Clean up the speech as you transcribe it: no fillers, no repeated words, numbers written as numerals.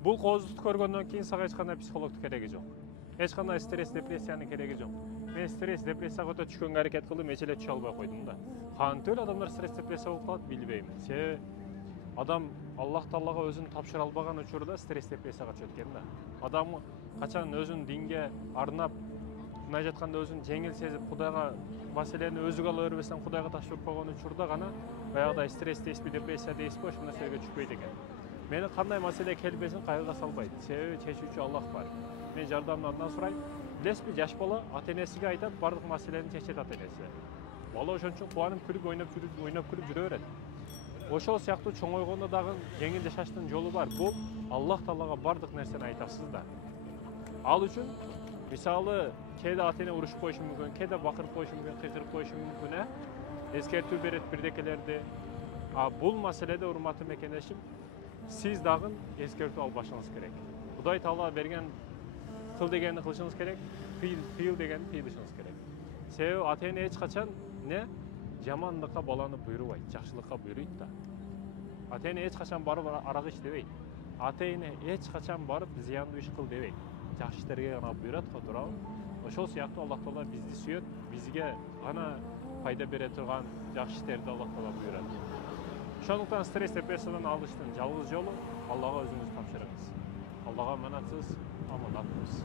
Бул кооздукту көргөндөн кийин сага эч кандай психологдук кереги жок. Эч кандай стресс, депрессиянын кереги жок. Мен стресс, депрессияга өтө түшкөнгө аракет кылдым, эч эле түшө албай койдум да. Кантип эле адамдар стресс, депрессия болуп калат билбейм. Себеби адам Аллах Таалага өзүн тапшыра албаган учурда стресс, депрессияга түшөт экен да. Адам качан өзүн динге арнап, мына жатканда өзүн жеңил сезип, Кудайга маселени өзүгө ала бербестен Кудайга тапшырып койгон учурда гана баягыдай стресс дейсизби, депрессия дейсизби, ошол нерсеге түшпөйт экен. Мени кандай маселе келбесин кайгыга салбайт. Себеби чечүүчү Аллах бар. Мен жардамын андан сурайм. Билесизби, жаш бала ата-энесиге айтат, бардык маселени чечет ата-энеси. Бала ошон үчүн кубанып күлүп, ойноп күлүп жүрө берет. Ошол сыяктуу чоңойгондо дагы жеңил жашаштын жолу бар. Бул Аллах Таалага бардык нерсени айтасыз да. Ал үчүн мисалы кээде ата-эне урушуп коюшу мүмкүн, кээде бакырып коюшу мүмкүн, кыйкырып коюшу мүмкүн, эскертүү берет бирдекелерди. Бул маселеде урматтуу мекендешим, сиз дагы эскертүү албашыңыз керек. Кудай Таала берген кыл дегенди кылышыңыз керек, тыйыл дегенди тыйылышыңыз керек. Себеби ата-эне эч качан жамандыкка баланы буйрубайт, жакшылыкка буйруйт да. Ата-эне эч качан барып арак ич дебейт. Ата-эне эч качан барып зыяндуу иш кыл дебейт. Жакшы иштерге гана буйрат, туурабы? Ошол сыяктуу Аллах Таала бизди сүйөт, бизге гана пайда бере турган жакшы иштерди Аллах Таала буйрат. Ошондуктан стресс, депрессиядан алыштын жалгыз жолу Аллага өзүңүздү тапшырыңыз. Аллага аманатсыз, аманатпыз.